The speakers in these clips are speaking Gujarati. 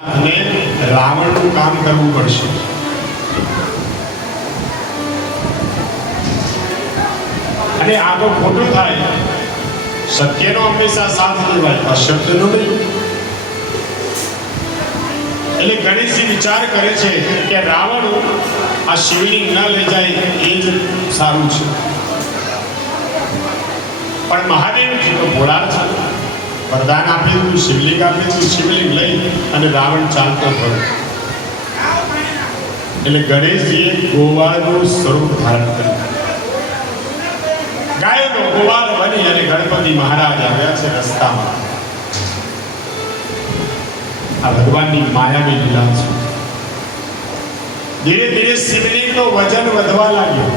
અને રાવણનું કામ કરવું પડશે. અને આ તો ખોટું થાય. સત્યનો હંમેશા સાથ લેવાય, અસત્યનો નહીં. એટલે ગણેશજી વિચાર કરે છે કે રાવણ આ શિવલિંગ ન લઈ જાય એ જ સારું છે. પણ મહાદેવજી તો ભોળા છે, વરદાન આપ્યું હતું, શિવલિંગ આપ્યું હતું. શિવલિંગ લઈ અને રાવણ ચાલતો થયો. એટલે ગણેશજીએ ગોવાળનું સ્વરૂપ ધારણ કર્યું. ગાયનો ગોવાળ બની અને ગણપતિ મહારાજ આવ્યા છે રસ્તામાં. આ ભગવાનની માયાવી લીલા છે. ધીરે ધીરે શિવલિંગનું વજન વધવા લાગ્યું.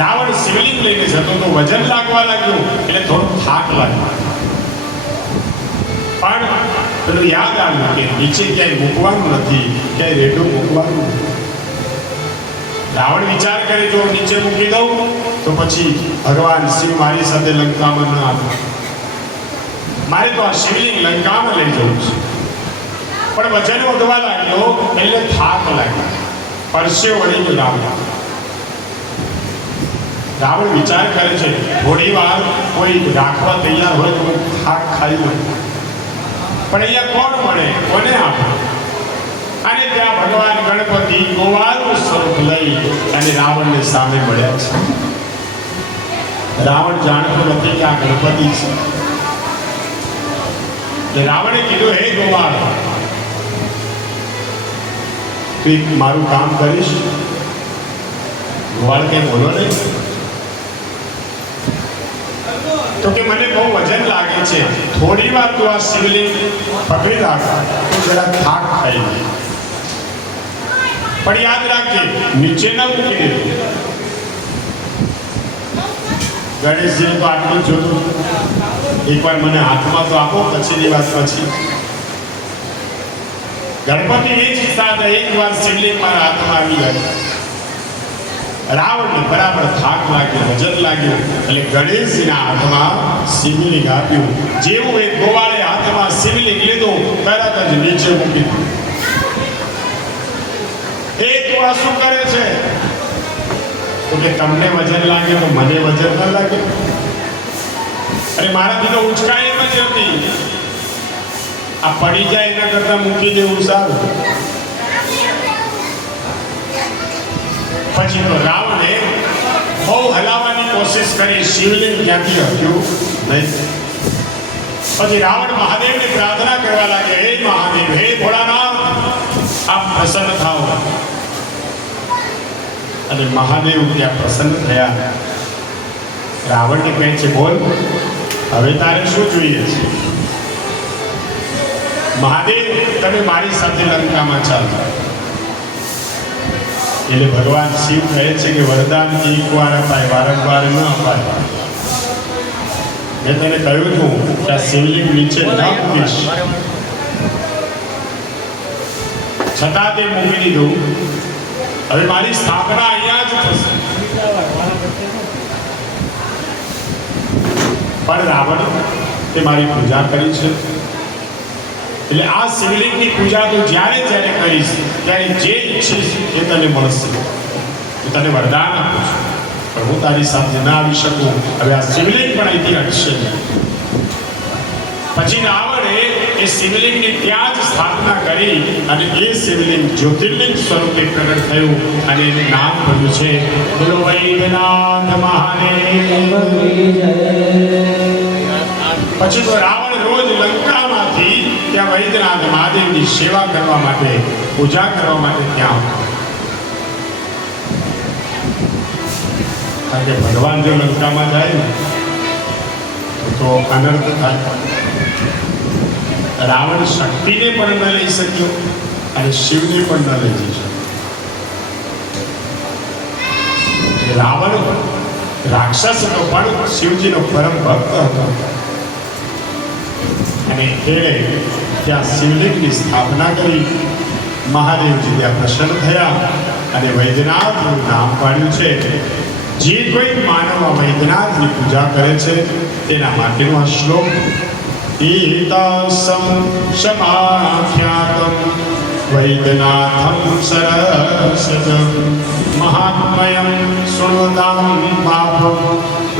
રાવણ શિવલિંગ લઈને જતો તો વજન લાગવા લાગ્યું, એટલે થોડો થાક લાગ્યો. પણ પેલું યાદ આવ્યું કે નીચે ક્યાંય મૂકવાનું નથી, ક્યાંય રેડું મૂકવાનું નથી. રાવણ વિચાર કરે જો નીચે મૂકી દઉં તો પછી ભગવાન શિવ મારી સાથે લંકામાં ન આવે. મારે તો આ શિવલિંગ લંકામાં લઈ જવું છે. પણ વજન વધવા લાગ્યો એટલે થાક લાગ્યો, પરસેવો વળી ગયો રાવણ. રાવણ વિચાર કરે છે થોડી વાર કોઈ રાખવા તૈયાર હોય તો થાક ખાઈ લે. પણ અહીંયા કોણ મળે, કોને આપે? અને ત્યાં ભગવાન ગણપતિ ગોવાળનું સ્વરૂપ લઈ અને રાવણને સામે મળ્યા છે. રાવણ જાણતો નથી કે આ ગણપતિ છે. રાવણે કીધું, હે ગોવાળ, તું મારું કામ કરીશ? ગોવાળ કઈ બોલો નહીં. તો કે મને બહુ વજન લાગે છે, થોડી વાર તું આ શિવલિંગ પકડી રાખ, તું જરા થાક ખાઈ લે. પણ યાદ રાખજે નીચે ન મૂકી દેવું. ગણેશજી તો આટલું જોતું, એકવાર મને હાથમાં તો આપો, પછીની વાત પછી. ગણપતિ એ જ સાથે એકવાર શિવલિંગ મારા હાથમાં આવી જાય. રાવણને બરાબર થાક લાગ્યો, વજન લાગ્યું, એટલે ગણેશજીના હાથમાં શિવલિંગ આપ્યું. જેવું એ ગોવાળે હાથમાં શિવલિંગ લીધું, તરત જ નીચે મૂકી દીધું. એ તો શું કરે છે? તો કે તમને વજન લાગે તો મને વજન ન લાગે? અરે મારાથી તો ઉચકાય એમ જ હતી. આ પડી જાય એના કરતા મૂકી દેવું સારું. પછી તો રાવણે બહુ હલાવવાની કોશિશ કરી, શિવલિંગ ક્યાંથી હટ્યું નહીં. પછી રાવણ મહાદેવને પ્રાર્થના કરવા લાગે, હે મહાદેવ, હે ભોળાનાથ, આપ પ્રસન્ન થાઓ. અને મહાદેવ ત્યાં પ્રસન્ન થયા. રાવણને કહે છે, બોલ હવે તારે શું જોઈએ છે? મહાદેવ, તમે મારી સાથે લંકામાં ચાલો. એટલે ભગવાન શિવ કહે છે કે વરદાન એકવાર અપાય, વારંવાર ન અપાય. મેં તને કહ્યું હતું કે આ શિવલિંગ નીચે ન મૂકીશ, છતાં તે મૂકી દીધું. હવે મારી સ્થાપના અહીંયા જ થશે. પણ રાવણ, તે મારી પૂજા કરી છે, એટલે આ શિવલિંગની પૂજા તો જ્યારે જ્યારે કરીશ ત્યારે જે ઈચ્છીશ એ તને મળશે. હું તને વરદાન આપું છું, પણ હું તારી સાથે ના આવી શકું. હવે આ શિવલિંગ પણ અહીંથી હટશે. પછી રાવણે એ શિવલિંગની ત્યાં જ સ્થાપના કરી અને એ શિવલિંગ જ્યોતિર્લિંગ સ્વરૂપે પ્રગટ થયું અને એનું નામ પડ્યું છે બોલો વૈદ્યનાથ મહાદેવ. પછી તો રાવણ રોજ લંકામાંથી ત્યાં વૈદ્યનાથ મહાદેવની સેવા કરવા માટે, પૂજા કરવા માટે ત્યાં આવતો. કારણ કે ભગવાન જો લંકામાં જાય ને તો અનર્થ થાય. રાવણ શક્તિને પણ ન લઈ શક્યો અને શિવને પણ ન લઈ જઈ શક્યો. રાવણ રાક્ષસ હતો પણ શિવજીનો પરમ ભક્ત હતો. અને એણે ત્યાં શિવલિંગની સ્થાપના કરી. મહાદેવજી ત્યાં પ્રસન્ન થયા અને વૈદ્યનાથનું નામ પાડ્યું છે. જે કોઈ માનવ વૈદ્યનાથની પૂજા કરે છે તેના માટેનો આ શ્લોક ईतासं समाख्यातं वैद्यनाथं सरस्वतं महात्म्यं शृण्वतां पापं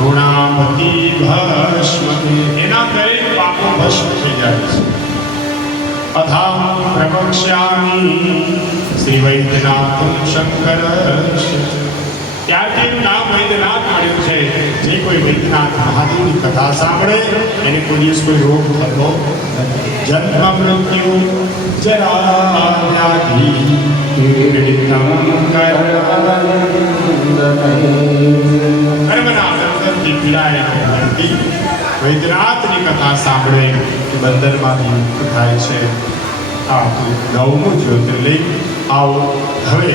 ऋणामति भस्मते એના દરેક પાપો ભસ્મ થઈ જાય છે. અથાં પ્રવક્ષ્યામિ શ્રી વૈદ્યનાથં શંકરસ્ય. ત્યારથી એનું નામ વૈદ્યનાથ મળ્યું છે. જે કોઈ વૈદ્યનાથ મહાદેવની કથા સાંભળે એને કોઈ દિવસ કોઈ રોગ થતો નથી. જન્મ મૃત્યુ જરા વ્યાધિ પીડિતમ કર્મના બંધનથી પીડાયેલો વ્યક્તિ વૈદ્યનાથની કથા સાંભળે એ બંધનમાંથી મુક્ત થાય છે. આ નવમું જ્યોતિર્લિંગ. આવો હવે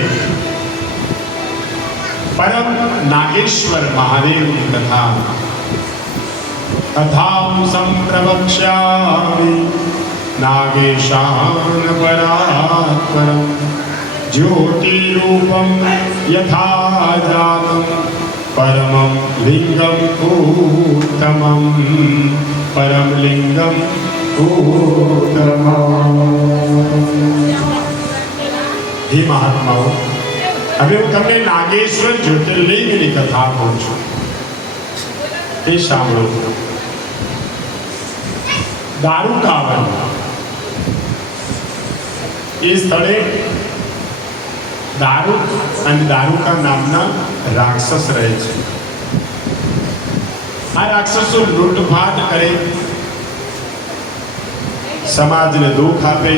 પરમ નાગેશ્વર મહાદેવની કથા. કથાં સંપ્રવક્ષ્યામિ નાગેશાન પરાત્પરમ જ્યોતિરૂપમ યથા જાતમ પરમં લિંગમ ઉત્તમં પરમ લિંગમ ઉત્તમં. હે મહાત્માઓ, હવે હું તમને નાગેશ્વર જ્યોતિર્લિંગની કથા કહું છું. એ સાંભળો. દારૂકાવન એ સ્થળે દારૂ અને દારૂકા નામના રાક્ષસ રહે છે. આ રાક્ષસો લૂંટફાટ કરે, સમાજને દુઃખ આપે,